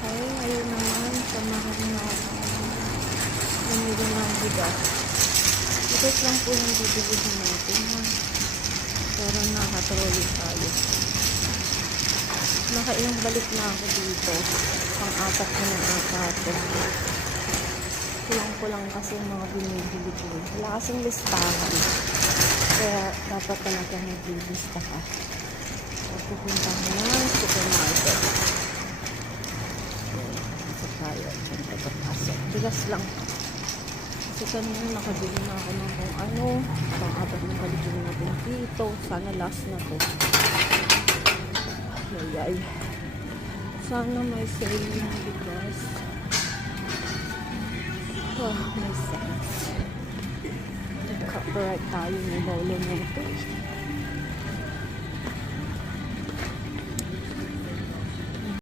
Ay, ngayon naman, samahan na ako. Bumili ng bigas. Bigas lang po yung bibilihin natin, ha. Pero nakatrolling tayo. Nakailang balik na ako dito. Pang-apat na ng apat. Kulang-kulang kasi yung mga binibili ko. Wala kasing listahan. Kaya dapat talaga naglilista ka. Pupunta ko ng supermarket. Ito tayo. Pagpapasok. Bigas lang. Kasi kanina nakabili na ako ng kung ano. Pang-apat na balik na natin dito. Sana last na to. Ay. Sana may sale ng bigas. Oh, may sense. Copyright tayo ng bawlan nito.